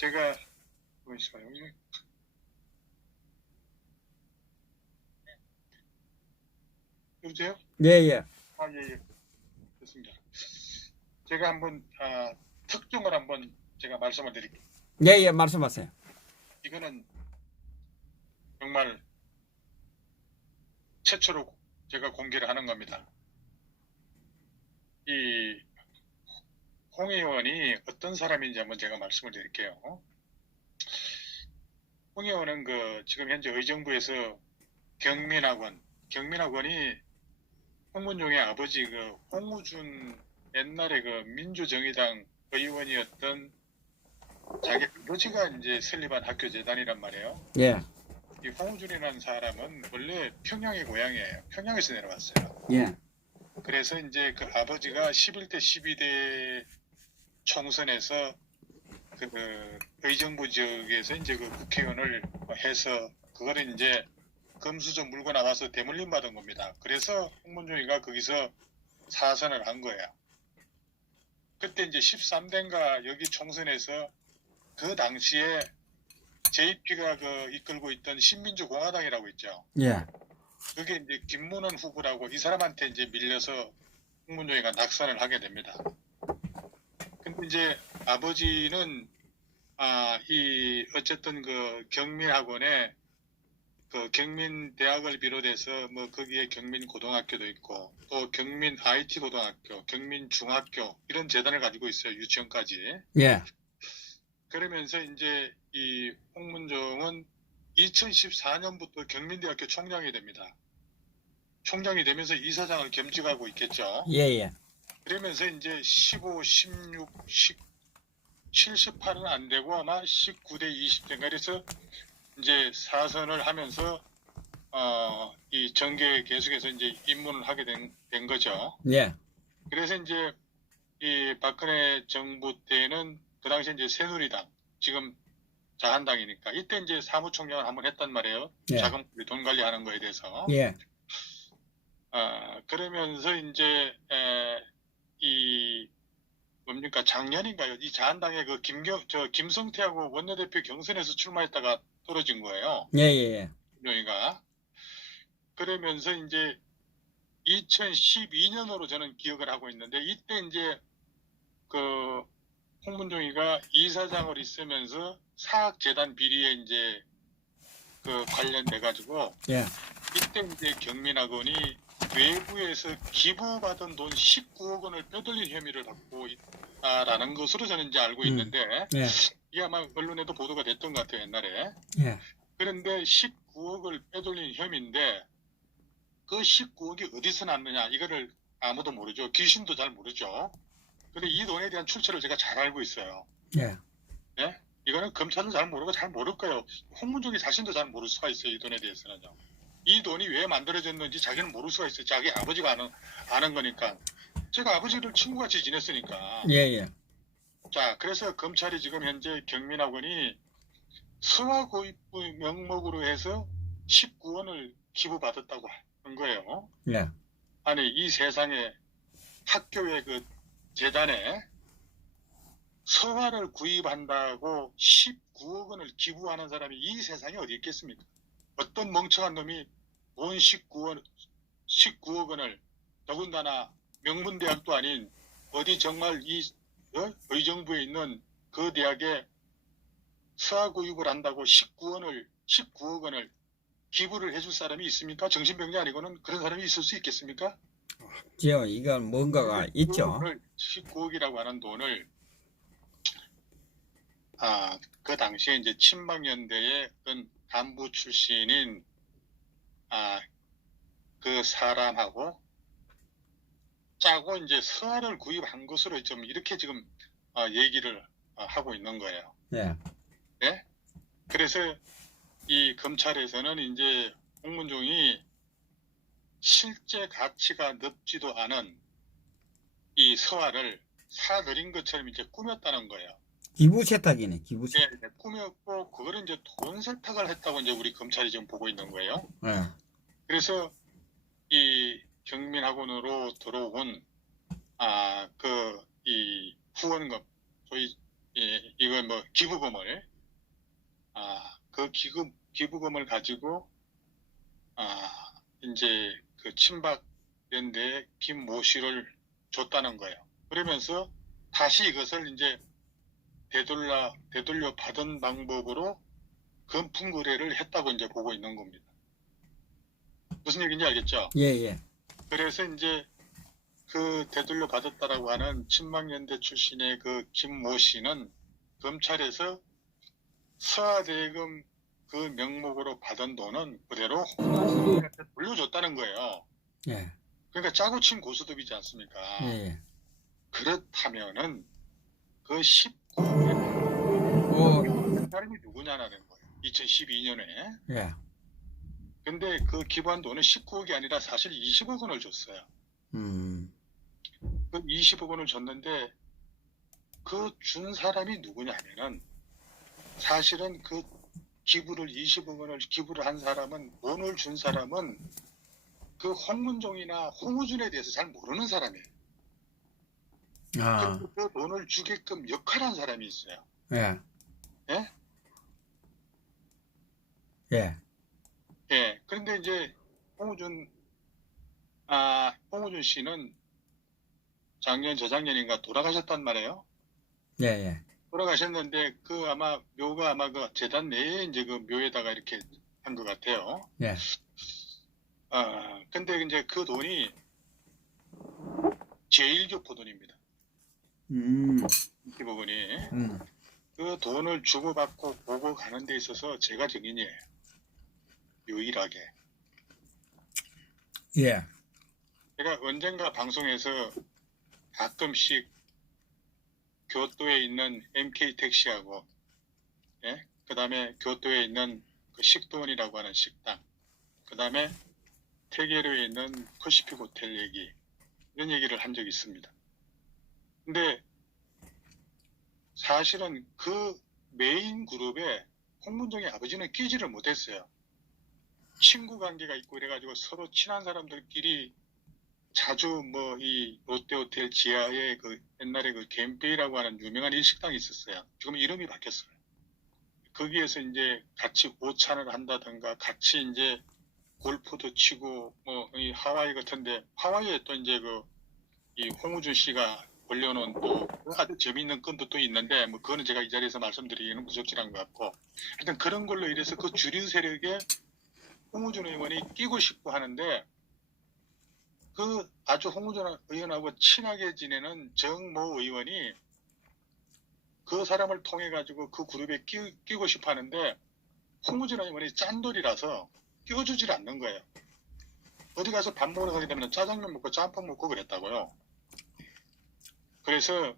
제가 보이시나요? 여보세요? 예, 예. 예. 됐습니다. 제가 한번 특종을 한번 제가 말씀을 드릴게요. 예, 예, 말씀하세요. 이거는 정말 최초로 제가 공개를 하는 겁니다. 이 홍 의원이 어떤 사람인지 한번 제가 말씀을 드릴게요. 홍 의원은 지금 현재 의정부에서 경민학원이 홍문종의 아버지 홍우준 옛날에 민주정의당 의원이었던 자기 아버지가 이제 설립한 학교 재단이란 말이에요. 예, 이 홍우준이라는 사람은 원래 평양의 고향이에요. 평양에서 내려왔어요. 예, 그래서 이제 그 아버지가 11대 12대 총선에서 의정부 지역에서 이제 국회의원을 해서 그거를 이제 금수저 물고 나와서 대물림 받은 겁니다. 그래서 홍문종이가 거기서 사선을 한 거예요. 그때 이제 13대인가 여기 총선에서 그 당시에 JP가 이끌고 있던 신민주공화당이라고 있죠. 예, 그게 이제 김문원 후보라고 이 사람한테 이제 밀려서 홍문종이가 낙선을 하게 됩니다. 근데 이제 아버지는 어쨌든 경민학원에 경민대학을 비롯해서 거기에 경민고등학교도 있고 또 경민 IT고등학교, 경민중학교 이런 재단을 가지고 있어요. 유치원까지. 예, 그러면서 이제 이 홍문종은 2014년부터 경민대학교 총장이 됩니다. 총장이 되면서 이사장을 겸직하고 있겠죠. 예, 예, 그러면서 이제 15, 16, 78은 안 되고 아마 19대 20대인가 그래서 이제 사선을 하면서 이 정계 계속해서 이제 입문을 하게 된 거죠. 예, 그래서 이제 이 박근혜 정부 때는 그 당시에 이제 새누리당 지금 자한당이니까 이때 이제 사무총장을 한번 했단 말이에요. 예. 자금 돈 관리하는 거에 대해서. 예, 그러면서 이제 이 뭡니까 작년인가요? 이 자한당의 김성태하고 원내대표 경선에서 출마했다가 떨어진 거예요. 예, 예, 홍문종이가. 그러면서 이제 2012년으로 저는 기억을 하고 있는데 이때 이제 홍문종이가 이사장을 있으면서 사학재단 비리에 이제 관련돼 가지고 예, 이때 이제 경민학원이 외부에서 기부받은 돈 19억 원을 빼돌린 혐의를 받고 있다라는 것으로 저는 이제 알고 있는데 예, 이게 아마 언론에도 보도가 됐던 것 같아요 옛날에. 예, 그런데 19억을 빼돌린 혐의인데 그 19억이 어디서 났느냐 이거를 아무도 모르죠. 귀신도 잘 모르죠. 근데 이 돈에 대한 출처를 제가 잘 알고 있어요. 예, 네? 이거는 검찰도 잘 모르고 잘 모를 거예요. 홍문종이 자신도 잘 모를 수가 있어요. 이 돈에 대해서는요. 이 돈이 왜 만들어졌는지 자기는 모를 수가 있어요. 자기 아버지가 아는 거니까. 제가 아버지를 친구같이 지냈으니까. 예, 예, 자, 그래서 검찰이 지금 현재 경민학원이 서화구입부 명목으로 해서 19원을 기부받았다고 한 거예요. 예, 아니 이 세상에 학교의 재단에 서화를 구입한다고 19억 원을 기부하는 사람이 이 세상에 어디 있겠습니까? 어떤 멍청한 놈이 돈 19억 원을 더군다나 명문대학도 아닌 어디 정말 의정부에 있는 그 대학에 서화 구입을 한다고 19억 원을 기부를 해줄 사람이 있습니까? 정신병자 아니고는 그런 사람이 있을 수 있겠습니까? 이건 뭔가가 있죠. 19억이라고 하는 돈을 그 당시에 이제 친박연대의 어떤 간부 출신인 그 사람하고 짜고 이제 서화를 구입한 것으로 좀 이렇게 지금 얘기를 하고 있는 거예요. 예, 네? 그래서 이 검찰에서는 이제 홍문종이 실제 가치가 높지도 않은 이 서화를 사들인 것처럼 이제 꾸몄다는 거예요. 기부 세탁이네, 기부 네, 세탁. 네, 꾸몄고 그거를 이제 돈 세탁을 했다고 이제 우리 검찰이 지금 보고 있는 거예요. 예, 그래서 이 경민학원으로 들어온 이 후원금, 소위 이거 뭐 기부금을 그 기부금을 가지고 이제 그 친박연대에 김모 씨를 줬다는 거예요. 그러면서 다시 이것을 이제 되돌려 받은 방법으로 금품 거래를 했다고 이제 보고 있는 겁니다. 무슨 얘기인지 알겠죠? 예, 예. 그래서 이제 그 되돌려 받았다라고 하는 친박연대 출신의 그 김모 씨는 검찰에서 서하대금 그 명목으로 받은 돈은 그대로 홍준표한테 돌려줬다는 거예요. 예. 그러니까 짜고 친 고스톱이지 않습니까? 예, 예. 그렇다면은 그 19억에 그 사람이 누구냐라는 거예요. 2012년에. 예. 근데 그 기부한 돈은 19억이 아니라 사실 20억 원을 줬어요. 그 20억 원을 줬는데 그 준 사람이 누구냐면은 사실은 그 20억 원을 기부를 한 사람은, 돈을 준 사람은 그 홍문종이나 홍우준에 대해서 잘 모르는 사람이에요. 아, 그리고 그 돈을 주게끔 역할한 사람이 있어요. 예. 예? 예. 예. 그런데 이제 홍우준 씨는 작년, 저작년인가 돌아가셨단 말이에요. 예, 예. 돌아가셨는데 그 아마 묘가 아마 그 재단 내에 이제 그 묘에다가 이렇게 한 것 같아요. 예. 근데 이제 그 돈이 제1교포 돈입니다. 20억 원이. 그 돈을 주고받고 보고 가는 데 있어서 제가 증인이에요. 유일하게. 예. 제가 언젠가 방송에서 가끔씩 교토에 있는 MK 택시하고, 예? 그 다음에 교토에 있는 그 식도원이라고 하는 식당, 그 다음에 태계로에 있는 퍼시픽 호텔 얘기, 이런 얘기를 한 적이 있습니다. 근데 사실은 그 메인 그룹에 홍문종의 아버지는 끼지를 못했어요. 친구 관계가 있고 이래가지고 서로 친한 사람들끼리 자주 뭐 이 롯데호텔 지하에 그 옛날에 그 갬페이라고 하는 유명한 일식당이 있었어요. 지금 이름이 바뀌었어요. 거기에서 이제 같이 오찬을 한다든가 같이 이제 골프도 치고 뭐 이 하와이 같은데, 하와이에 또 이제 그 이 홍우준 씨가 올려놓은 또 아주 재미있는 건도 또 있는데 뭐 그거는 제가 이 자리에서 말씀드리기는 부적절한 것 같고, 하여튼 그런 걸로 인해서 그 주류 세력에 홍우준 의원이 끼고 싶고 하는데, 그 아주 홍우준 의원하고 친하게 지내는 정모 의원이 그 사람을 통해 가지고 그 그룹에 끼고 싶어 하는데 홍우준 의원이 짠돌이라서 끼워주질 않는 거예요. 어디 가서 밥 먹으러 가게 되면 짜장면 먹고 짬뽕 먹고 그랬다고요. 그래서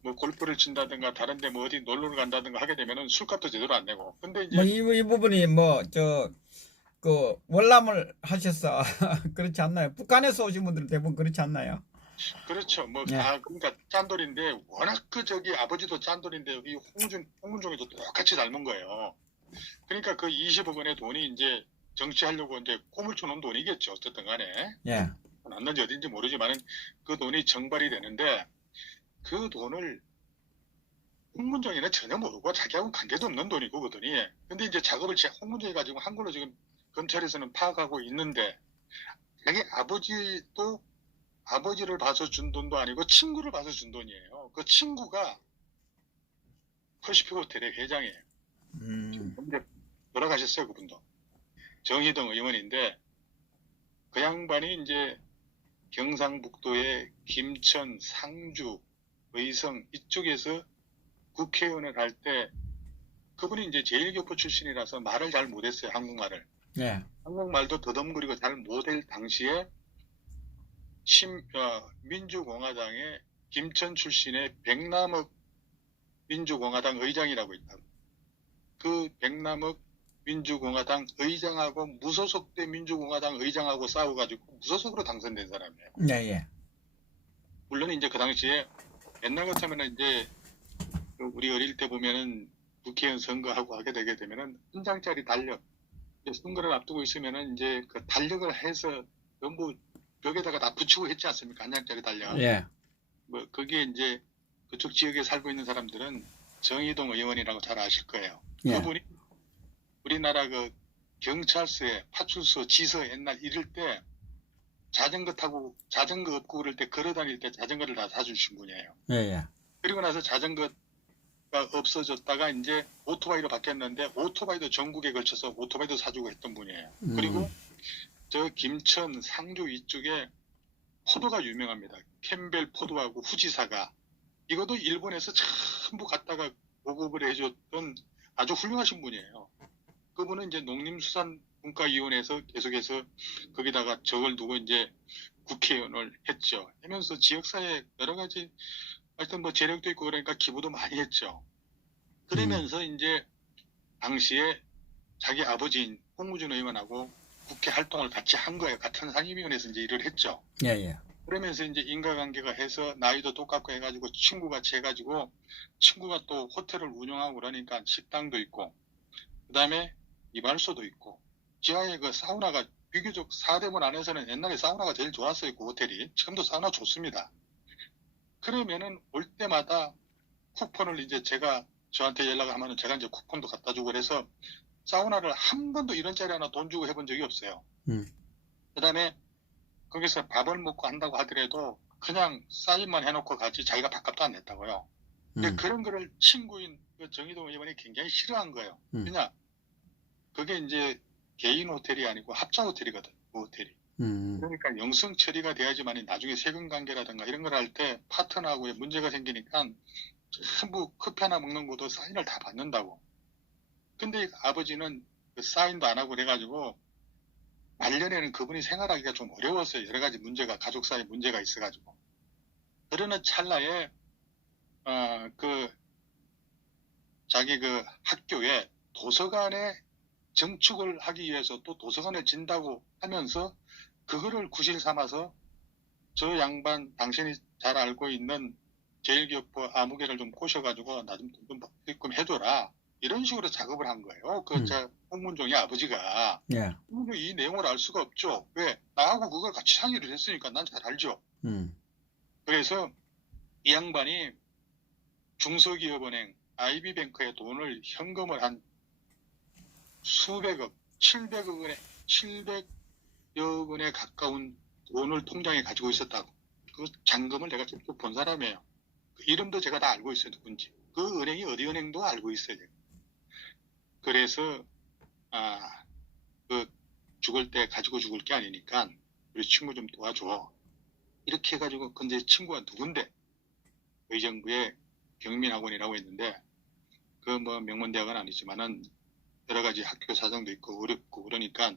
뭐 골프를 친다든가 다른데 뭐 어디 놀러를 간다든가 하게 되면은 술값도 제대로 안 내고. 근데 이제 뭐, 이 부분이 뭐, 그, 월남을 하셔서, 그렇지 않나요? 북한에서 오신 분들은 대부분 그렇지 않나요? 그렇죠. 뭐 예. 그러니까 짠돌인데 워낙 그 저기 아버지도 짠돌인데 이 홍문종이도 똑같이 닮은 거예요. 그러니까 그 20억 원의 돈이 이제 정치하려고 이제 꼼을 추는 돈이겠죠. 어쨌든 간에. 예. 났는지 어딘지 모르지만은 그 돈이 정발이 되는데 그 돈을 홍문종이는 전혀 모르고 자기하고 관계도 없는 돈이고 그 돈이. 근데 이제 작업을 홍문종이 가지고 한 걸로 지금 검찰에서는 파악하고 있는데, 자기 아버지도 아버지를 봐서 준 돈도 아니고 친구를 봐서 준 돈이에요. 그 친구가 퍼시픽 호텔의 회장이에요. 근데 돌아가셨어요, 그분도. 정희동 의원인데 그 양반이 이제 경상북도의 김천, 상주, 의성 이쪽에서 국회의원을 할 때 그분이 이제 제1교포 출신이라서 말을 잘 못했어요, 한국말을. 예. 한국말도 더듬거리고 잘 못할 당시에 민주공화당의 김천 출신의 백남욱 민주공화당 의장이라고 있다고. 그 백남욱 민주공화당 의장하고 무소속대 민주공화당 의장하고 싸워가지고 무소속으로 당선된 사람이에요. 예, 예. 물론 이제 그 당시에 옛날 같으면은 이제 우리 어릴 때 보면은 국회의원 선거하고 하게 되게 되면은 한 장짜리 달력, 이제 선거를 앞두고 있으면은 이제 그 달력을 해서 전부 벽에다가 다 붙이고 했지 않습니까? 한 장짜리 달력. 예. 뭐 거기에 이제 그쪽 지역에 살고 있는 사람들은 정의동 의원이라고 잘 아실 거예요. 예. 그분이 우리나라 그 경찰서에 파출소 지서 옛날 이럴 때 자전거 타고 자전거 없고 그럴 때 걸어 다닐 때 자전거를 다 사주신 분이에요. 예, 예. 그리고 나서 자전거가 없어졌다가 이제 오토바이로 바뀌었는데 오토바이도 전국에 걸쳐서 오토바이도 사주고 했던 분이에요. 그리고 저 김천 상주 이쪽에 포도가 유명합니다. 캠벨 포도하고 후지사가 이것도 일본에서 전부 갖다가 보급을 해줬던 아주 훌륭하신 분이에요. 그분은 이제 농림수산분과위원회에서 계속해서 거기다가 적을 두고 이제 국회의원을 했죠. 하면서 지역사회 여러 가지 하여튼 뭐 재력도 있고 그러니까 기부도 많이 했죠. 그러면서 이제 당시에 자기 아버지인 홍무준 의원하고 국회 활동을 같이 한 거예요. 같은 상임위원회에서 이제 일을 했죠. 예, 예. 그러면서 이제 인과관계가 해서 나이도 똑같고 해가지고 친구같이 해가지고 친구가 또 호텔을 운영하고 그러니까 식당도 있고 그 다음에 이발소도 있고 지하에 그 사우나가 비교적 사대문 안에서는 옛날에 사우나가 제일 좋았어요. 그 호텔이. 지금도 사우나 좋습니다. 그러면은 올 때마다 쿠폰을 이제 제가 저한테 연락을 하면은 제가 이제 쿠폰도 갖다 주고 그래서 사우나를 한 번도 이런 자리 하나 돈 주고 해본 적이 없어요. 그 다음에 거기서 밥을 먹고 한다고 하더라도 그냥 사인만 해놓고 가지 자기가 밥값도 안 냈다고요. 근데 그런 거를 친구인 그 정의동 의원이 굉장히 싫어한 거예요. 왜냐? 그게 이제 개인 호텔이 아니고 합자 호텔이거든, 그 호텔이. 그러니까 영성 처리가 돼야지만 나중에 세금 관계라든가 이런 걸 할 때 파트너하고 문제가 생기니까 전부 커피 하나 먹는 것도 사인을 다 받는다고. 근데 아버지는 그 사인도 안 하고 그래가지고 말년에는 그분이 생활하기가 좀 어려웠어요. 여러 가지 문제가, 가족 사이 문제가 있어가지고. 그러는 찰나에, 자기 그 학교에 도서관에 정축을 하기 위해서 또 도서관을 진다고 하면서 그거를 구실 삼아서 저 양반 당신이 잘 알고 있는 제일교포 아무개를 좀 꼬셔가지고 나 좀 돈 좀 입금 해줘라. 이런 식으로 작업을 한 거예요. 홍문종의 아버지가. 예. 이 내용을 알 수가 없죠. 왜? 나하고 그걸 같이 상의를 했으니까 난 잘 알죠. 그래서 이 양반이 중소기업은행 IB뱅크에 돈을 현금을 한 수백억, 700여 원에 가까운 돈을 통장에 가지고 있었다고. 그 잔금을 내가 직접 본 사람이에요. 그 이름도 제가 다 알고 있어요. 누군지. 그 은행이 어디 은행도 알고 있어요. 제가. 그래서 죽을 때 가지고 죽을 게 아니니까 우리 친구 좀 도와줘. 이렇게 해가지고 근데 친구가 누군데? 의정부에 경민학원이라고 있는데 그 뭐 명문대학은 아니지만은 여러 가지 학교 사정도 있고 어렵고 그러니까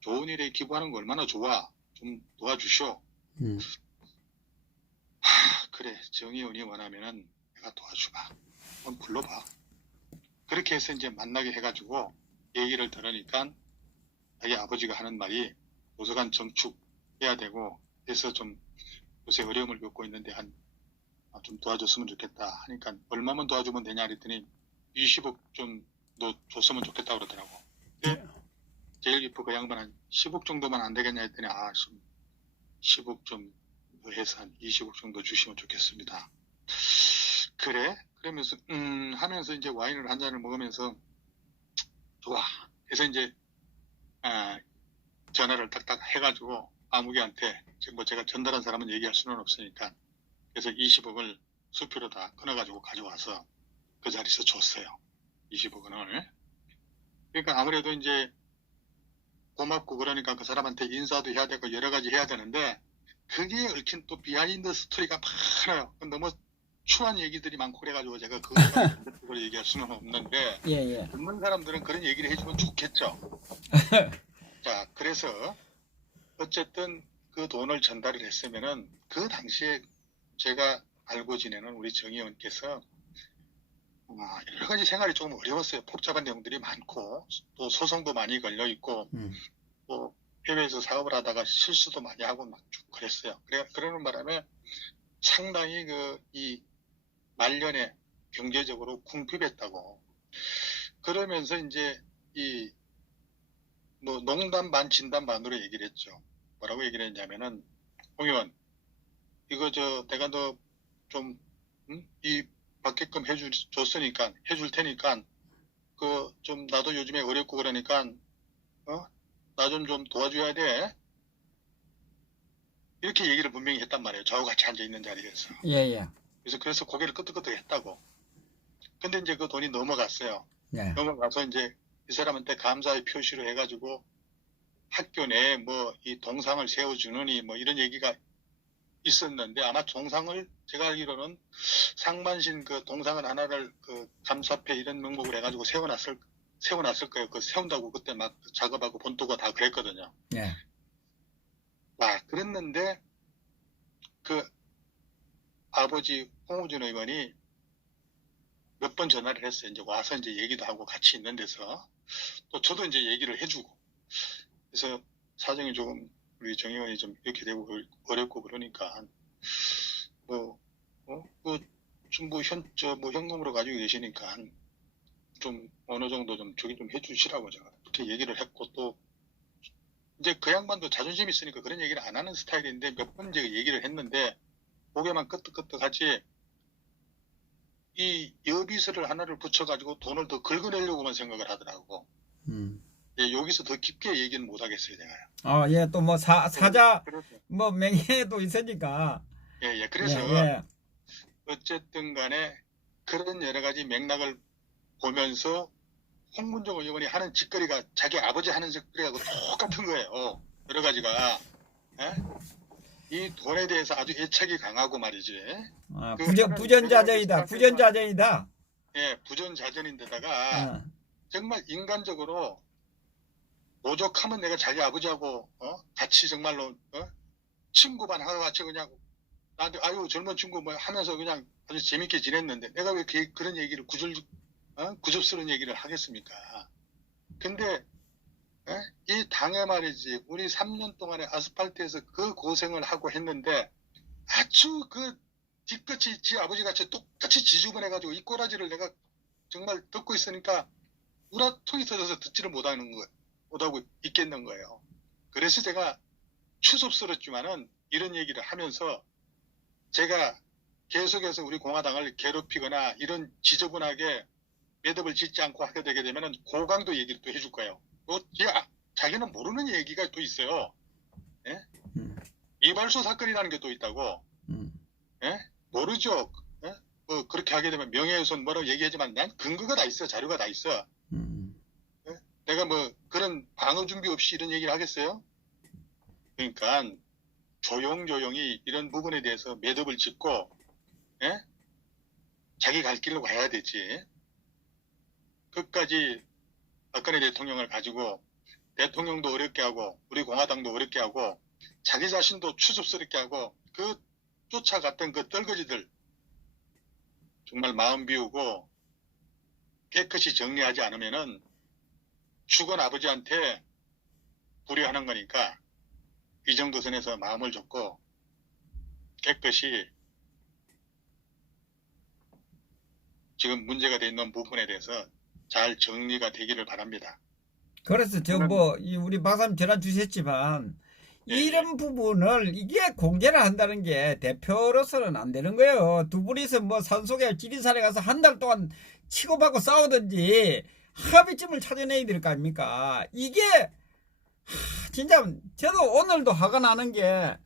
좋은 일에 기부하는 거 얼마나 좋아. 좀 도와주쇼. 그래 정의원이 원하면은 내가 도와주마. 한번 불러봐. 그렇게 해서 이제 만나게 해가지고 얘기를 들으니까 자기 아버지가 하는 말이 도서관 정축해야 되고 해서 좀 요새 어려움을 겪고 있는데 좀 도와줬으면 좋겠다 하니까 얼마만 도와주면 되냐 그랬더니 20억 좀 너 줬으면 좋겠다 그러더라고. 근데 제일기프 그 양반 한 10억 정도만 안 되겠냐 했더니 좀 10억 좀 더 해서 한 20억 정도 주시면 좋겠습니다. 그래? 그러면서 하면서 이제 와인을 한 잔을 먹으면서 좋아. 그래서 이제 전화를 딱딱 해가지고 아무개한테 뭐 제가 전달한 사람은 얘기할 수는 없으니까 그래서 20억을 수표로 다 끊어가지고 가져와서 그 자리에서 줬어요. 20억 원을. 그러니까 아무래도 이제 고맙고 그러니까 그 사람한테 인사도 해야 되고 여러 가지 해야 되는데 그게 얽힌 또 비하인드 스토리가 많아요. 너무 추한 얘기들이 많고 그래가지고 제가 그걸 얘기할 수는 없는데 예. 듣는 사람들은 그런 얘기를 해주면 좋겠죠. 자, 그래서 어쨌든 그 돈을 전달을 했으면은 그 당시에 제가 알고 지내는 우리 정 의원께서 여러 가지 생활이 조금 어려웠어요. 복잡한 내용들이 많고 또 소송도 많이 걸려 있고 또 해외에서 사업을 하다가 실수도 많이 하고 막 쭉 그랬어요. 그러는 바람에 상당히 이 말년에 경제적으로 궁핍했다고. 그러면서 이제 뭐 농담 반 진담 반으로 얘기를 했죠. 뭐라고 얘기를 했냐면은 홍 의원 이거 내가 너 좀 이 받게끔 줬으니까 해줄 테니까 그 좀 나도 요즘에 어렵고 그러니까 나 좀 도와줘야 돼. 이렇게 얘기를 분명히 했단 말이에요. 저하고 같이 앉아 있는 자리에서. 예, 예. 그래서 고개를 끄덕끄덕 했다고. 근데 이제 그 돈이 넘어갔어요. 예. 넘어가서 이제 이 사람한테 감사의 표시로 해가지고 학교 내에 뭐 이 동상을 세워주느니 뭐 이런 얘기가 있었는데 아마 동상을 제가 알기로는 상반신 그 동상을 하나를 그 감사패 이런 명목으로 해가지고 세워놨을 거예요. 그 세운다고 그때 막 작업하고 본토가 다 그랬거든요. 예. 그랬는데 그 아버지 홍우준 의원이 몇 번 전화를 했어요. 이제 와서 이제 얘기도 하고 같이 있는 데서 또 저도 이제 얘기를 해주고 그래서 사정이 조금 우리 정 의원이 좀 이렇게 되고 어렵고 그러니까 뭐 현금으로 가지고 계시니까 좀 어느 정도 좀 저기 좀 해주시라고 제가 그렇게 얘기를 했고 또 이제 그 양반도 자존심 있으니까 그런 얘기를 안 하는 스타일인데 몇 번 이제 얘기를 했는데 고개만 끄덕끄덕 하지 이 여비스를 하나를 붙여가지고 돈을 더 긁어내려고만 생각을 하더라고. 예, 여기서 더 깊게 얘기는 못 하겠어요, 제가요. 예, 또 뭐 사자, 그래서, 뭐 명예도 있으니까. 예, 그래서 예. 어쨌든 간에 그런 여러 가지 맥락을 보면서 홍문종 의원이 하는 짓거리가 자기 아버지 하는 짓거리하고 똑같은 거예요. 여러 가지가. 예? 이 돈에 대해서 아주 애착이 강하고 말이지. 부전자전이다. 부전자전이다. 예, 부전자전인데다가 정말 인간적으로 오죽하면 내가 자기 아버지하고 같이 정말로 친구 반 하고 같이 그냥 나한테 아유 젊은 친구 뭐 하면서 그냥 아주 재밌게 지냈는데 내가 왜 그런 얘기를 구접스러운 얘기를 하겠습니까? 근데 이 당에 말이지 우리 3년 동안에 아스팔트에서 그 고생을 하고 했는데 아주 그 뒤끝이 지 아버지 같이 똑같이 지저분해가지고 이 꼬라지를 내가 정말 듣고 있으니까 우라통이 터져서 듣지를 못하고 있겠는 거예요. 그래서 제가 추접스럽지만은 이런 얘기를 하면서 제가 계속해서 우리 공화당을 괴롭히거나 이런 지저분하게 매듭을 짓지 않고 하게 되게 되면은 고강도 얘기를 또 해줄 거예요. 또 자기는 모르는 얘기가 또 있어요. 예? 이발소 사건이라는 게 또 있다고. 예? 모르죠. 예? 뭐 그렇게 하게 되면 명예훼손 뭐라고 얘기하지만 난 근거가 다 있어. 자료가 다 있어. 예? 내가 뭐 그런 방어 준비 없이 이런 얘기를 하겠어요? 그러니까 조용조용히 이런 부분에 대해서 매듭을 짓고 예? 자기 갈 길로 가야 되지. 끝까지 박근혜 대통령을 가지고 대통령도 어렵게 하고 우리 공화당도 어렵게 하고 자기 자신도 추접스럽게 하고 그 쫓아갔던 그 떨거지들 정말 마음 비우고 깨끗이 정리하지 않으면은 죽은 아버지한테 불효하는 거니까 이 정도 선에서 마음을 줬고 깨끗이 지금 문제가 돼 있는 부분에 대해서 잘 정리가 되기를 바랍니다. 그래서 우리 박사님 전화 주셨지만 예, 이런 부분을 이게 공개를 한다는 게 대표로서는 안 되는 거예요. 두 분이서 뭐 산속에 지리산에 가서 한 달 동안 치고받고 싸우든지 합의점을 찾아내야 될 거 아닙니까? 이게 진짜 저도 오늘도 화가 나는 게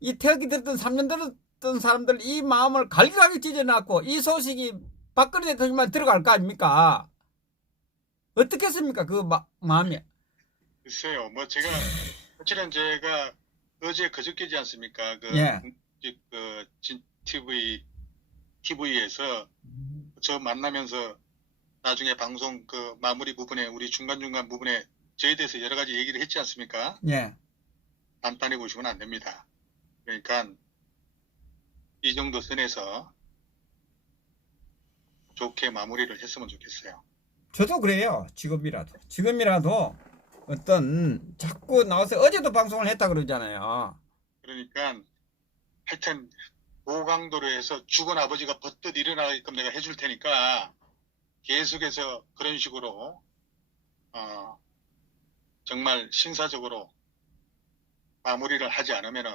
이 태극기 들었던 3년 들었던 사람들 이 마음을 갈기갈기 찢어놨고 이 소식이 박근혜 대통령만 들어갈 거 아닙니까? 어떻겠습니까? 그 마음이. 글쎄요, 뭐 사실은 제가 어제 그저께지 않습니까? 예. TV에서 저 만나면서 나중에 방송 그 마무리 부분에 우리 중간중간 부분에 저에 대해서 여러 가지 얘기를 했지 않습니까? 예. 간단히 보시면 안 됩니다. 그러니까 이 정도 선에서 좋게 마무리를 했으면 좋겠어요. 저도 그래요. 지금이라도 어떤 자꾸 나와서 어제도 방송을 했다 그러잖아요. 그러니까 하여튼 고강도로 해서 죽은 아버지가 버뜩 일어나게끔 내가 해줄 테니까 계속해서 그런 식으로 정말 신사적으로 마무리를 하지 않으면은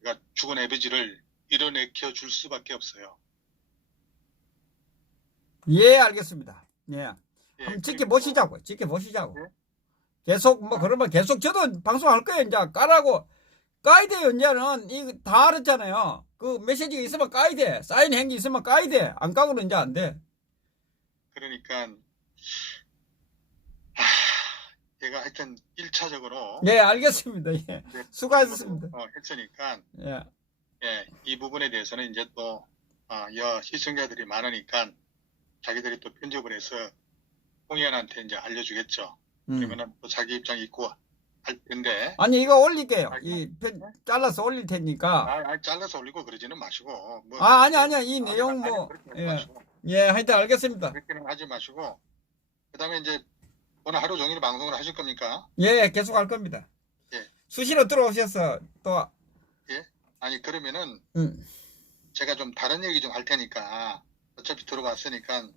그러니까 죽은 아버지를 일어내켜 줄 수밖에 없어요. 예, 알겠습니다. 예. 예, 한번 그리고 지켜보시자고. 지켜보시자고. 예? 계속 뭐 그러면 계속 저도 방송할 거예요. 이제 까라고 까야 돼요. 이제는 이거 다 알았잖아요. 그 메시지가 있으면 까야 돼. 사인 행기 있으면 까야 돼. 안 까고는 이제 안 돼. 그러니까 제가 하여튼 1차적으로 예, 알겠습니다. 예. 수고하셨습니다. 했으니까 예. 예, 이 부분에 대해서는 이제 또 시청자들이 많으니까 자기들이 또 편집을 해서 홍의원한테 이제 알려주겠죠. 그러면은 또 자기 입장 있고 할 텐데. 아니 이거 올릴게요. 잘라서 올릴 테니까. 잘라서 올리고 그러지는 마시고. 뭐, 아니야. 이 내용 뭐. 예, 하여튼 알겠습니다. 그렇게는 하지 마시고. 그 다음에 이제 오늘 하루 종일 방송을 하실 겁니까? 예, 계속 할 겁니다. 예. 수시로 들어오셔서 또. 예. 아니, 그러면은 제가 좀 다른 얘기 좀 할 테니까 어차피 들어왔으니까